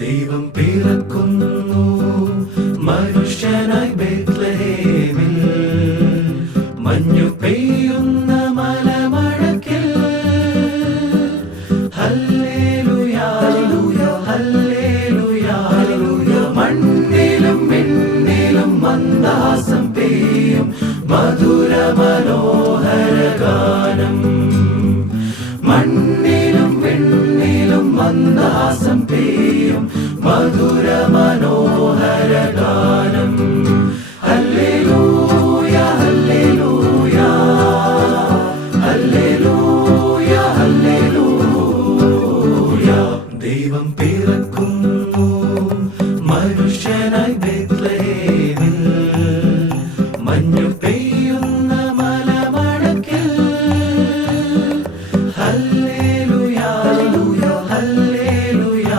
ദൈവം പിറക്കുന്നു മനുഷ്യനായി ബേത്ലഹേമിൽ, മഞ്ഞു പെയ്യുന്ന മലമഴക്കിൽ. ഹല്ലേലൂയ ഹല്ലേലൂയ, മണ്ണിലും മിന്നിലും മന്ദഹാസം പെയ്യും മധുര മനോഹര ഗാനം. മണ്ണിലും വെണ്ണിലും മന്ദഹാസം പെയ്യും മധുര മനോഹര ഗാനം. Hallelujah hallelujah hallelujah hallelujah. ദൈവം പിറക്കുന്നു മനുഷ്യനായി ബേത്ലഹേമിൽ, മഞ്ഞു പെയ്യുന്ന മലമഴക്കിൽ. ഹല്ലേലൂയ ഹല്ലേലൂയ,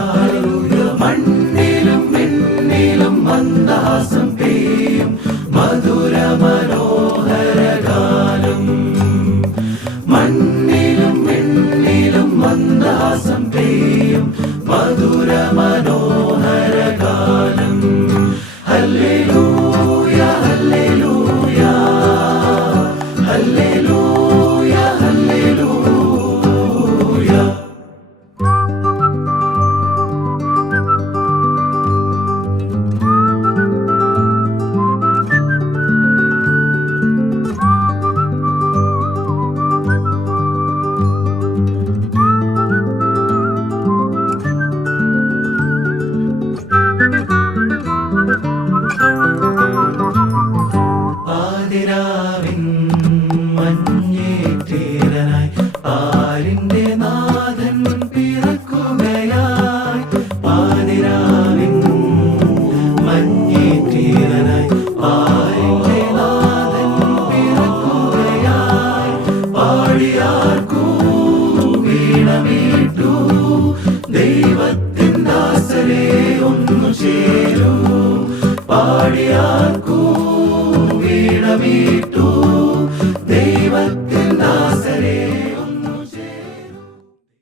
മണ്ണിലും മിന്നിലും മന്ദഹാസം പെയ്യും മധുര മനോഹര ഗാനം. മണ്ണിലും മിന്നിലും മന്ദഹാസം പെയ്യും മധുര മനോഹര ഗാനം. Hallelujah hallelujah hallelujah hallelujah. പാതിരാവിൻ മഞ്ഞേറ്റീരനായി പാലിന്റെ നാഥൻ പിറക്കുകയായി. പാതിരാവിൻ മഞ്ഞേറ്റീരനായി പാലിന്റെ നാഥൻ പിറക്കുകയായി. പാടിയാർക്കൂ വീണമീട്ടു ദൈവത്തിൻ ദാസരെ ഒന്നു ചേരൂ. പാടിയാർക്കൂ വീണമീട്ടു ദൈവത്തിൻ